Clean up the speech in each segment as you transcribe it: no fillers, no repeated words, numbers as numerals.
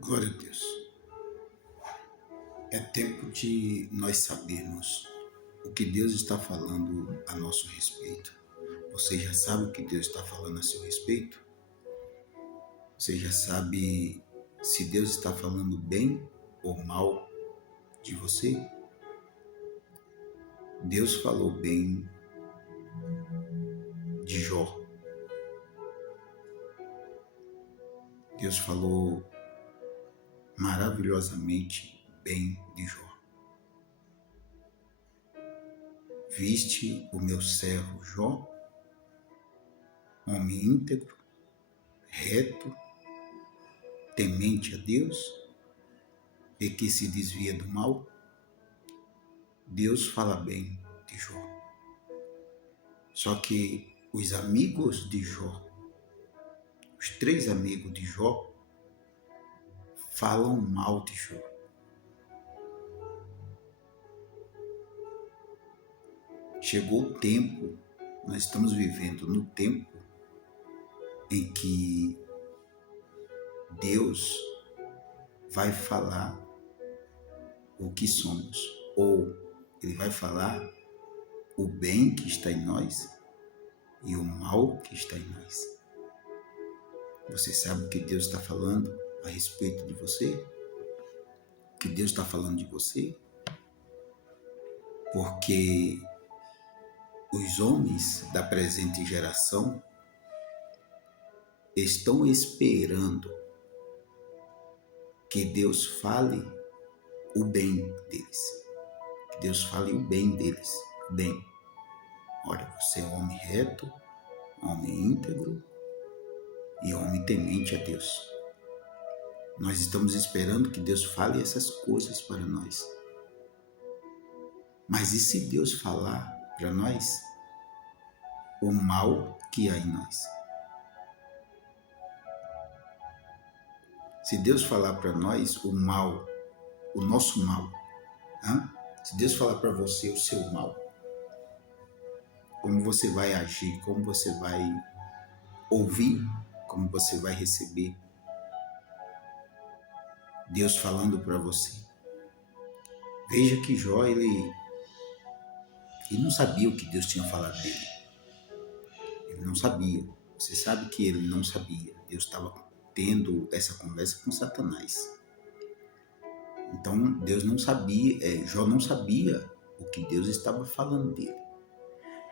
Glória a Deus. É tempo de nós sabermos o que Deus está falando a nosso respeito. Você já sabe o que Deus está falando a seu respeito? Você já sabe se Deus está falando bem ou mal de você? Deus falou bem de Jó. Deus falou maravilhosamente bem de Jó. Viste o meu servo Jó, homem íntegro, reto, temente a Deus e que se desvia do mal? Deus fala bem de Jó. Só que os amigos de Jó, os 3 amigos de Jó, falam mal de Jó. Chegou o tempo, nós estamos vivendo no tempo em que Deus vai falar o que somos, ou Ele vai falar o bem que está em nós e o mal que está em nós. Você sabe o que Deus está falando a respeito de você? O que Deus está falando de você? Porque os homens da presente geração estão esperando que Deus fale o bem deles. Que Deus fale o bem deles. Bem, olha, você é homem reto, homem íntegro e homem temente a Deus. Nós estamos esperando que Deus fale essas coisas para nós. Mas e se Deus falar para nós o mal que há em nós? Se Deus falar para nós o mal, o nosso mal, se Deus falar para você o seu mal, como você vai agir, como você vai ouvir, como você vai receber Deus falando para você? Veja que Jó, ele não sabia o que Deus tinha falado dele. Ele não sabia. Você sabe que ele não sabia. Deus estava tendo essa conversa com Satanás. Então, Deus não sabia, Jó não sabia o que Deus estava falando dele.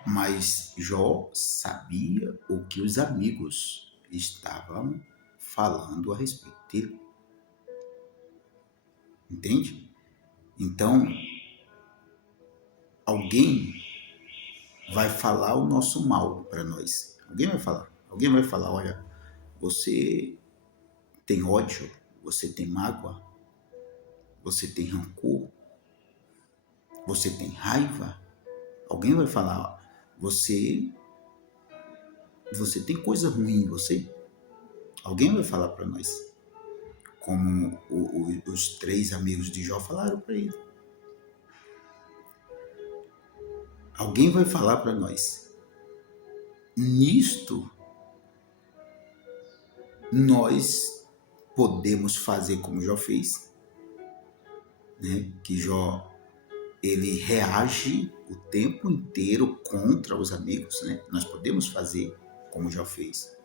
Mas Jó sabia o que os amigos estavam falando a respeito dele. Entende? Então, alguém vai falar o nosso mal para nós. Alguém vai falar, olha, você tem ódio, você tem mágoa, você tem rancor, você tem raiva. Alguém vai falar, você tem coisa ruim em você. Alguém vai falar para nós. Como os 3 amigos de Jó falaram para ele. Alguém vai falar para nós. Nisto, nós podemos fazer como Jó fez, né? Que Jó, ele reage o tempo inteiro contra os amigos, né? Nós podemos fazer como Jó fez.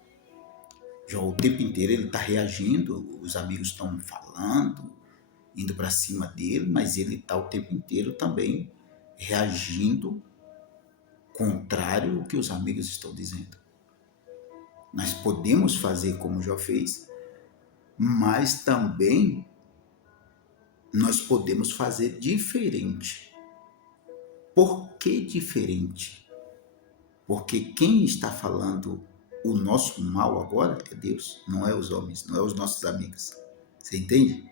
Jó, o tempo inteiro ele está reagindo, os amigos estão falando, indo para cima dele, mas ele está o tempo inteiro também reagindo contrário ao que os amigos estão dizendo. Nós podemos fazer como Jó fez, mas também nós podemos fazer diferente. Por que diferente? Porque quem está falando o nosso mal agora é Deus, não é os homens, não é os nossos amigos. Você entende?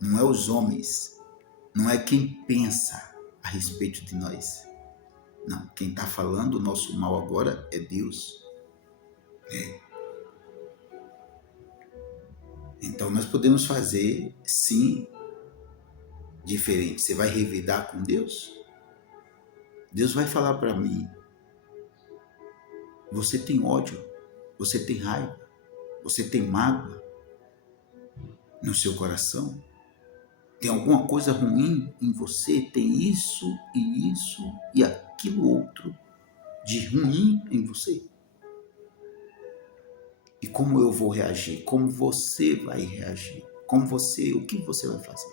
Não é os homens, não é quem pensa a respeito de nós. Não, quem está falando o nosso mal agora é Deus. Então nós podemos fazer, sim, diferente. Você vai revidar com Deus? Deus vai falar para mim, você tem ódio, você tem raiva, você tem mágoa, no seu coração? Tem alguma coisa ruim em você? Tem isso e aquilo outro de ruim em você? E como eu vou reagir? Como você vai reagir? O que você vai fazer?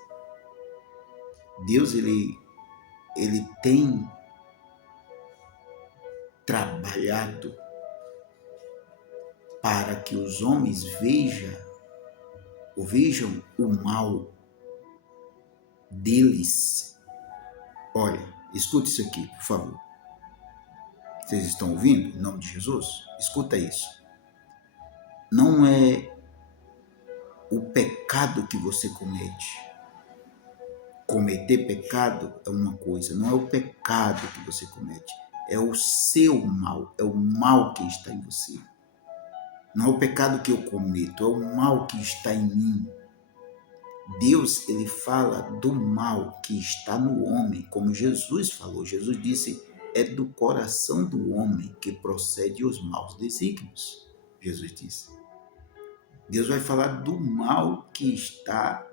Deus, ele tem trabalhado para que os homens vejam o mal deles. Olha, escute isso aqui, por favor. Vocês estão ouvindo? Em nome de Jesus? Escuta isso. Não é o pecado que você comete. Cometer pecado é uma coisa, não é o pecado que você comete, é o seu mal, é o mal que está em você. Não é o pecado que eu cometo, é o mal que está em mim. Deus, ele fala do mal que está no homem, como Jesus falou. Jesus disse, é do coração do homem que procede os maus desígnios. Jesus disse. Deus vai falar do mal que está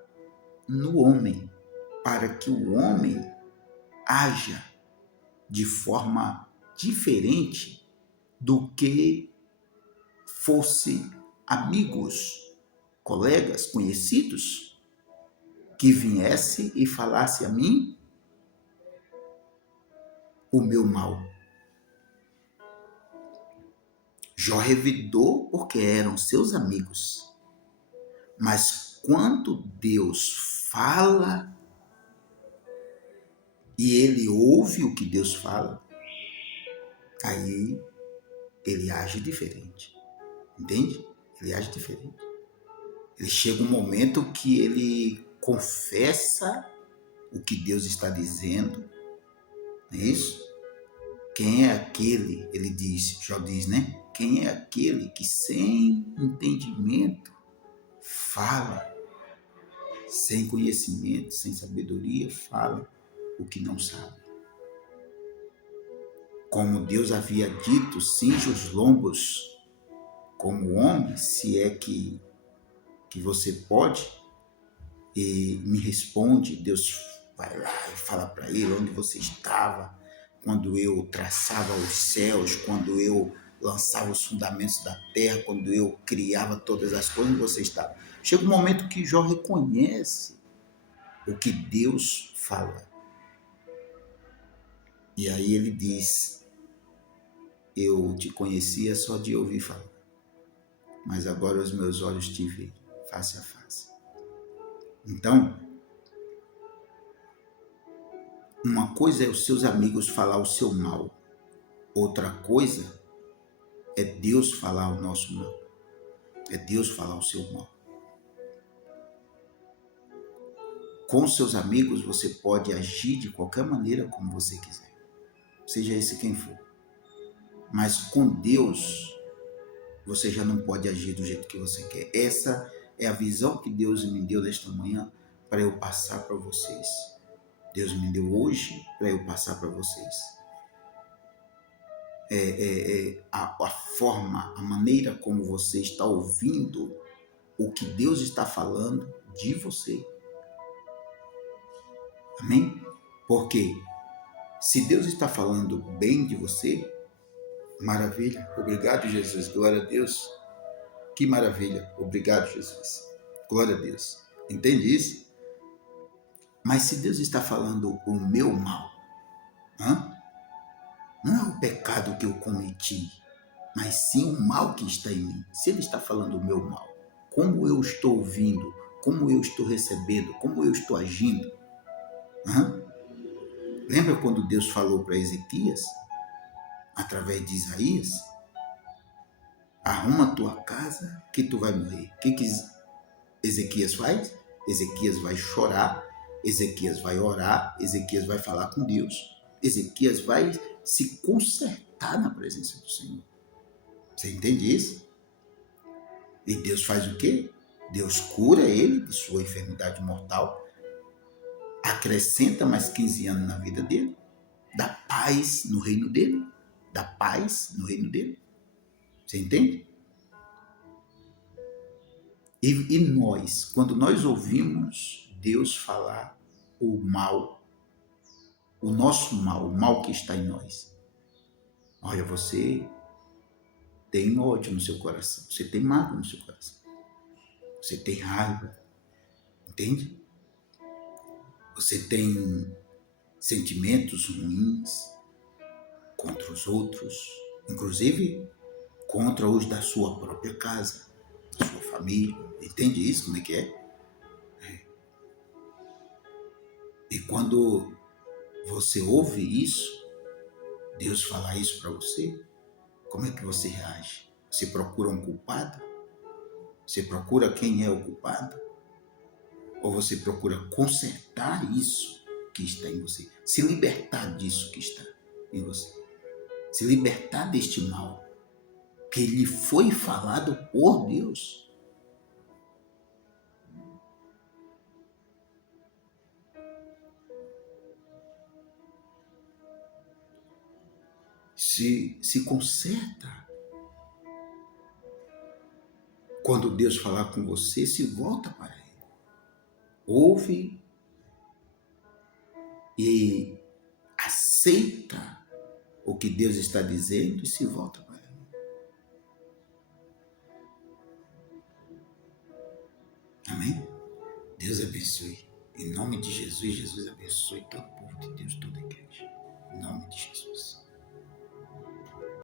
no homem, para que o homem haja de forma diferente do que fosse amigos, colegas, conhecidos, que viesse e falasse a mim o meu mal. Jó revidou porque eram seus amigos. Mas quando Deus fala e ele ouve o que Deus fala, aí ele age diferente. Entende? Ele age diferente. Ele chega um momento que ele confessa o que Deus está dizendo. Não é isso? Quem é aquele, ele diz, Jó diz, né? Quem é aquele que sem entendimento fala, sem conhecimento, sem sabedoria, fala o que não sabe. Como Deus havia dito, cinge os lombos como homem, se é que você pode, e me responde. Deus vai lá e fala para ele onde você estava, quando eu traçava os céus, quando eu lançava os fundamentos da terra, quando eu criava todas as coisas, onde você estava. Chega um momento que Jó reconhece o que Deus fala. E aí ele diz, eu te conhecia só de ouvir falar, mas agora os meus olhos te veem face a face. Então, uma coisa é os seus amigos falar o seu mal, outra coisa é Deus falar o nosso mal, é Deus falar o seu mal. Com seus amigos você pode agir de qualquer maneira como você quiser, seja esse quem for, mas com Deus você já não pode agir do jeito que você quer. Essa é a visão que Deus me deu nesta manhã para eu passar para vocês. Deus me deu hoje para eu passar para vocês. A forma, a maneira como você está ouvindo o que Deus está falando de você. Amém? Porque se Deus está falando bem de você, maravilha. Obrigado, Jesus. Glória a Deus. Que maravilha. Obrigado, Jesus. Glória a Deus. Entende isso? Mas se Deus está falando o meu mal, não é o pecado que eu cometi, mas sim o mal que está em mim. Se Ele está falando o meu mal, como eu estou ouvindo, como eu estou recebendo, como eu estou agindo. Lembra quando Deus falou para Ezequias, através de Isaías? Arruma a tua casa que tu vai morrer. O que Ezequias faz? Ezequias vai chorar, Ezequias vai orar, Ezequias vai falar com Deus. Ezequias vai se consertar na presença do Senhor. Você entende isso? E Deus faz o quê? Deus cura ele de sua enfermidade mortal, acrescenta mais 15 anos na vida dele, dá paz no reino dele, dá paz no reino dele. Você entende? E nós, quando nós ouvimos Deus falar o mal, o nosso mal, o mal que está em nós, olha, você tem ódio no seu coração, você tem mágoa no seu coração, você tem raiva, entende? Você tem sentimentos ruins contra os outros, inclusive contra os da sua própria casa, da sua família. Entende isso? Como é que é? E quando você ouve isso, Deus falar isso para você, como é que você reage? Você procura um culpado? Você procura quem é o culpado? Ou você procura consertar isso que está em você? Se libertar disso que está em você? Se libertar deste mal que lhe foi falado por Deus? Se conserta. Quando Deus falar com você, se volta para Ele. Ouve e aceita o que Deus está dizendo e se volta para Ele. Amém? Deus abençoe. Em nome de Jesus, Jesus abençoe todo o povo de Deus, toda a igreja. Em nome de Jesus.